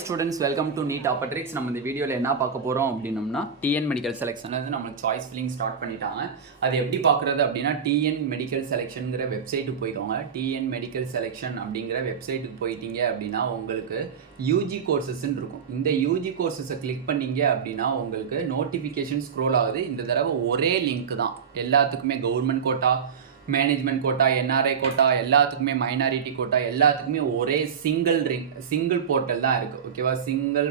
Students welcome to NEET ஆப்பட்ரிக்ஸ். நம்ம இந்த வீடியோவில் என்ன பார்க்க போகிறோம் அப்படின்னம்னா டிஎன் மெடிக்கல் செலெக்ஷனில் வந்து நம்மளுக்கு சாய்ஸ் ஃபில்லிங் ஸ்டார்ட் பண்ணிட்டாங்க. அது எப்படி பார்க்குறது அப்படின்னா டிஎன் மெடிக்கல் செலெக்ஷனுங்கிற வெப்சைட்டுக்கு போய்க்கோங்க. டிஎன் மெடிக்கல் செலெக்ஷன் அப்படிங்கிற வெப்சைட்டுக்கு போயிட்டீங்க அப்படின்னா உங்களுக்கு யூஜி கோர்சஸ்ன்னு இருக்கும். இந்த யூஜி கோர்சஸை கிளிக் பண்ணிங்க அப்படின்னா உங்களுக்கு நோட்டிஃபிகேஷன் ஸ்க்ரோல் ஆகுது. இந்த தடவை ஒரே லிங்க் தான் எல்லாத்துக்குமே, government quota, management quota, NRI quota, எல்லாத்துக்குமே மைனாரிட்டி கோட்டா, எல்லாத்துக்குமே ஒரே சிங்கிள் போர்ட்டல் தான் இருக்குது. ஓகேவா, சிங்கிள்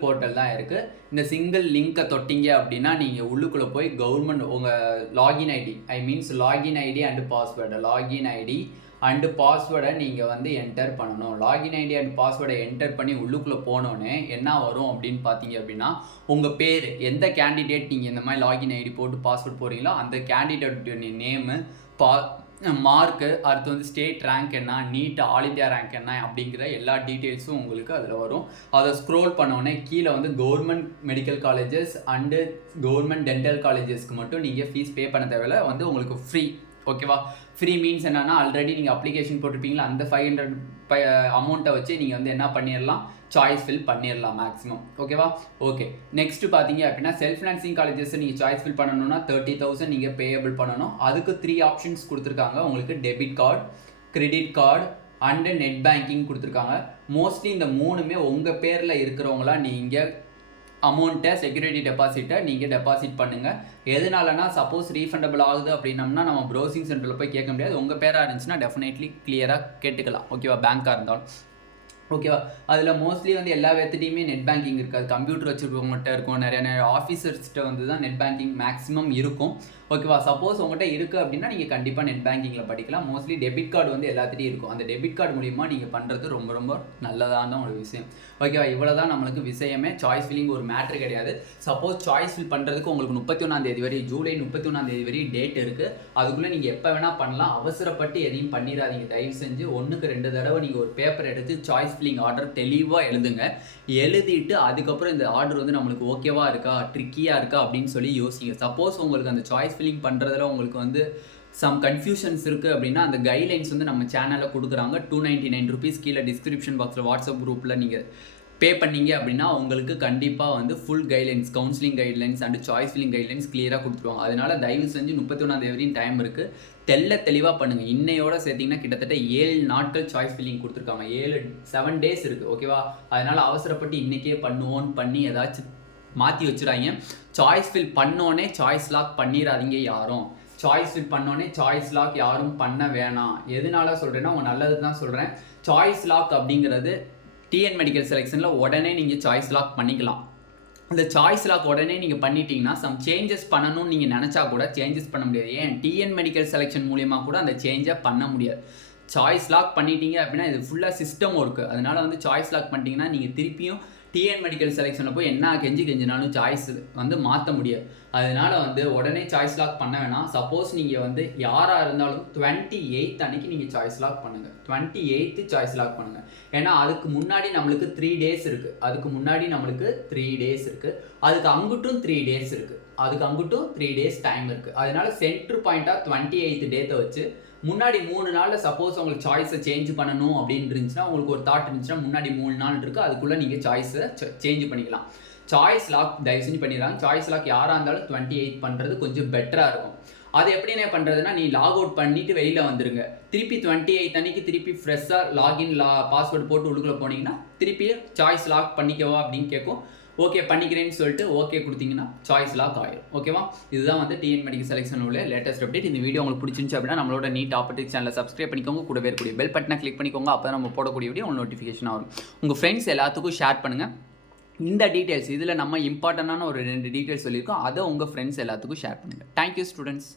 போர்ட்டல் தான் இருக்குது. இந்த சிங்கிள் லிங்க்கை தொட்டிங்க அப்படின்னா நீங்கள் உள்ளுக்குள்ளே போய் கவர்மெண்ட் உங்கள் லாகின் ஐடி அண்டு பாஸ்வேர்டை நீங்கள் வந்து என்டர் பண்ணணும். லாகின் ஐடி அண்ட் பாஸ்வேர்டை என்டர் பண்ணி உள்ளுக்குள்ளே போனோன்னே என்ன வரும் அப்படின்னு பார்த்தீங்க அப்படின்னா உங்கள் பேர், எந்த கேண்டிடேட் நீங்கள் இந்த மாதிரி லாகின் ஐடி போட்டு பாஸ்வேர்ட் போகிறீங்களோ அந்த கேண்டிடேட்டுடைய நேமு, மார்க்கு, அடுத்து வந்து ஸ்டேட் ரேங்க் என்ன, நீட் ஆல் இந்தியா ரேங்க் என்ன அப்படிங்கிற எல்லா டீட்டெயில்ஸும் உங்களுக்கு அதில் வரும். அதை ஸ்க்ரோல் பண்ணோடனே கீழே வந்து government medical colleges and government dental காலேஜஸ்க்கு மட்டும் நீங்கள் ஃபீஸ் பே பண்ண தேவையில்ல, வந்து உங்களுக்கு ஃப்ரீ. ஓகேவா, ஃப்ரீ மீன்ஸ் என்னன்னா ஆல்ரெடி நீங்கள் அப்ளிகேஷன் போட்டிருப்பீங்களா, அந்த 500 அமௌண்ட்டை வச்சு நீங்கள் வந்து என்ன பண்ணிடலாம், சாய்ஸ் ஃபில் பண்ணிடலாம் மேக்ஸிமம். ஓகேவா, ஓகே. நெக்ஸ்ட் பார்த்தீங்க அப்படின்னா செல்ஃப் ஃபினான்சிங் காலேஜஸ் நீங்கள் சாய்ஸ் ஃபில் பண்ணணும்னா 30,000 நீங்கள் பேயபிள் பண்ணணும். அதுக்கு 3 ஆப்ஷன்ஸ் கொடுத்துருக்காங்க உங்களுக்கு. Debit card, credit card and net banking கொடுத்துருக்காங்க. மோஸ்ட்லி இந்த மூணுமே உங்கள் பேரில் இருக்கிறவங்களா நீங்கள் அமௌண்ட்டை, செக்யூரிட்டி டெபாசிட்டை நீங்கள் டெபாசிட் பண்ணுங்கள். எதனாலனா சப்போஸ் ரீஃபண்டபிள் ஆகுது அப்படின்னம்னா நம்ம ப்ரௌசிங் சென்டரில் போய் கேட்க முடியாது. உங்கள் பேராக இருந்துச்சுன்னா டெஃபினெட்லி கிளியராக கேட்டுக்கலாம். ஓகேவா, பேங்காக இருந்தாலும். ஓகேவா, அதில் மோஸ்ட்லி வந்து எல்லா விதத்துலையுமே நெட் பேங்கிங் இருக்காது. கம்ப்யூட்டர் வச்சுருக்கவங்ககிட்ட இருக்கும், நிறைய ஆஃபீஸர்ஸ்கிட்ட வந்து தான் நெட் பேங்கிங் மேக்ஸிமம் இருக்கும். ஓகேவா, சப்போஸ் உங்கள்கிட்ட இருக்குது அப்படின்னா நீங்கள் கண்டிப்பாக நெட் பேங்கிங்கில் படிக்கலாம். மோஸ்ட்லி டெபிட் கார்டு வந்து எல்லாத்துலேயும் இருக்கும். அந்த டெபிட் கார்டு மூலிமா நீங்கள் பண்ணுறது ரொம்ப ரொம்ப நல்லதான ஒரு விஷயம். ஓகேவா, இவ்வளோ தான் நம்மளுக்கு விஷயமே. சாய்ஸ் ஃபில்லிங் ஒரு மேட்ரு கிடையாது. சப்போஸ் சாய்ஸ் ஃபில் பண்ணுறதுக்கு உங்களுக்கு 31 வரை, ஜூலை 31 வரை டேட் இருக்குது. அதுக்குள்ளே நீங்கள் எப்போ வேணால் பண்ணலாம். அவசரப்பட்டு எதையும் பண்ணிடாதீங்க தயவு செஞ்சு. 1க்கு 2 தடவை நீங்கள் ஒரு பேப்பர் எடுத்து சாய்ஸ் ஃபில்லிங் ஆர்டர் தெளிவாக எழுதுங்க. எழுதிட்டு அதுக்கப்புறம் இந்த ஆர்டர் வந்து நம்மளுக்கு ஓகேவா இருக்கா, ட்ரிக்கியாக இருக்கா அப்படின்னு சொல்லி யோசிங்க. சப்போஸ் உங்களுக்கு அந்த சாய்ஸ் ஃபில்லிங் பண்ணுறதுல உங்களுக்கு வந்து சம் கன்ஃபியூஷன்ஸ் இருக்குது அப்படின்னா அந்த கைட்லைன்ஸ் வந்து நம்ம சேனலில் கொடுக்குறாங்க. 299 ருபீஸ் கீழே டிஸ்கிரிப்ஷன் பாக்ஸில் வாட்ஸ்அப் குரூப்பில் நீங்கள் பே பண்ணீங்க அப்படின்னா உங்களுக்கு கண்டிப்பாக வந்து full guidelines, counselling guidelines and choice filling guidelines கிளியராக கொடுத்துருவாங்க. அதனால் தயவு செஞ்சு 31 வரையும் டைம் இருக்குது, தெளிவாக பண்ணுங்கள். இன்னையோட சேர்த்திங்கன்னா கிட்டத்தட்ட 7 நாட்கள் சாய்ஸ் ஃபில்லிங் கொடுத்துருக்காங்க. 7 டேஸ் இருக்குது. ஓகேவா, அதனால் அவசரப்பட்டு இன்றைக்கே பண்ணி ஏதாச்சும் மாற்றி வச்சுறாங்க. சாய்ஸ் ஃபில் பண்ணோன்னே சாய்ஸ் லாக் பண்ணிடாதீங்க யாரும். சாய்ஸ் ஃபில் பண்ணோன்னே சாய்ஸ் லாக் யாரும் பண்ண வேணாம். எதனால சொல்கிறேன்னா உங்கள் நல்லது தான் சொல்கிறேன். சாய்ஸ் லாக் அப்படிங்கிறது டிஎன் மெடிக்கல் செலெக்ஷனில் உடனே நீங்கள் சாய்ஸ் லாக் பண்ணிக்கலாம். அந்த சாய்ஸ் லாக் உடனே நீங்கள் பண்ணிட்டீங்கன்னா சம் சேஞ்சஸ் பண்ணணும்னு நீங்கள் நினச்சா கூட சேஞ்சஸ் பண்ண முடியாது. ஏன், டிஎன் மெடிக்கல் செலெக்ஷன் மூலியமாக கூட அந்த சேஞ்சை பண்ண முடியாது. சாய்ஸ் லாக் பண்ணிட்டீங்க அப்படின்னா இது ஃபுல்லாக சிஸ்டம் ஒர்க்கு. அதனால் வந்து சாய்ஸ் லாக் பண்ணிட்டீங்கன்னா நீங்கள் திருப்பியும் டிஎன் மெடிக்கல் செலெக்ஷனில் போய் என்ன கெஞ்சினாலும் சாய்ஸ் வந்து மாற்ற முடியாது. அதனால் வந்து உடனே சாய்ஸ் லாக் பண்ண வேணாம். சப்போஸ் நீங்கள் வந்து யாராக இருந்தாலும் 28 அன்னைக்கு நீங்கள் சாய்ஸ் லாக் பண்ணுங்கள். 28 சாய்ஸ் லாக் பண்ணுங்கள். ஏன்னா அதுக்கு முன்னாடி நம்மளுக்கு 3 டேஸ் இருக்குது. அதுக்கு அங்குட்டும் 3 டேஸ் இருக்குது. அதுக்கு அங்குட்டும் 3 டேஸ் டைம் இருக்குது. அதனால சென்ட்ரு பாயிண்ட்டாக 28 டேட்டை வச்சு முன்னாடி 3 நாளில் சப்போஸ் உங்களுக்கு சாய்ஸை சேஞ்ச் பண்ணணும் அப்படின்னு இருந்துச்சுன்னா, உங்களுக்கு ஒரு தாட் இருந்துச்சுன்னா முன்னாடி 3 நாள் இருக்குது, அதுக்குள்ளே நீங்கள் சாய்ஸை சேஞ்ச் பண்ணிக்கலாம். சாய்ஸ் லாக் தயவு செஞ்சு பண்ணிடுறாங்க. சாய்ஸ் லாக் யாராக இருந்தாலும் 28 பண்ணுறது கொஞ்சம் பெட்டராக இருக்கும். அது எப்படினே பண்ணுறதுன்னா, நீ லாக் அவுட் பண்ணிவிட்டு வெளியில் வந்துடுங்க. திருப்பி 28 அன்னைக்கு திருப்பி ஃப்ரெஷ்ஷாக லாகின் பாஸ்வேர்டு போட்டு உள்ளுக்குள்ளே போனீங்கன்னா திருப்பி சாய்ஸ் லாக் பண்ணிக்கவா அப்படின்னு கேட்கும். ஓகே பண்ணிக்கிறேன்னு சொல்லிட்டு ஓகே கொடுத்தீங்கன்னா சாய்ஸ் லாக் ஆயிடும். ஓகேவா, இதுதான் வந்து டிஎன் மெடிக்கல் செலெக்ஷன் உள்ள லேட்டஸ்ட் அப்டேட். இந்த வீடியோ உங்களுக்கு பிடிச்சிருந்துச்சு அப்படின்னா நம்மளோட நீட் ஆப்பர்டிக் சேனலை சப்ஸ்கிரைப் பண்ணிக்கோங்க. கூடவே இருக்கக்கூடிய பெல் பட்டனை கிளிக் பண்ணிக்கோங்க. அப்போ நம்ம போடக்கூடிய வீடியோ உங்களுக்கு நோட்டிஃபிகேஷன் ஆகும். உங்கள் ஃப்ரெண்ட்ஸ் எல்லாத்துக்கும் ஷேர் பண்ணுங்கள். இந்த டீட்டெயில்ஸ் இதில் நம்ம இம்பார்ட்டண்டான ஒரு 2 டீட்டெயில்ஸ் சொல்லியிருக்கோம். அதை உங்கள் ஃப்ரெண்ட்ஸ் எல்லாத்துக்கும் ஷேர் பண்ணுங்கள். Thank you students.